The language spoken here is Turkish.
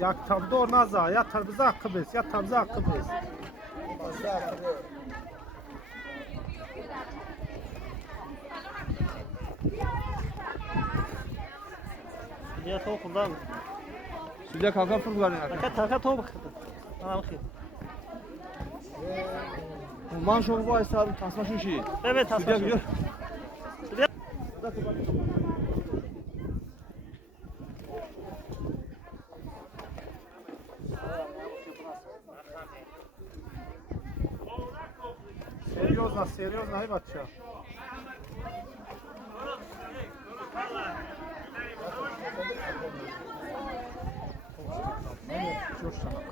Jak tam do naza, ya tarzı akıbız, ya tarzı akıbız. Ya tavuk kullan. Suya kalkan fırk var yani. Taka tavuk kırdı. Anam ki. Man şovu bu aysa abi tasma şu şeyi. Evet Suya tasma. gidiyor. Серьезно, ай бача. Чушь.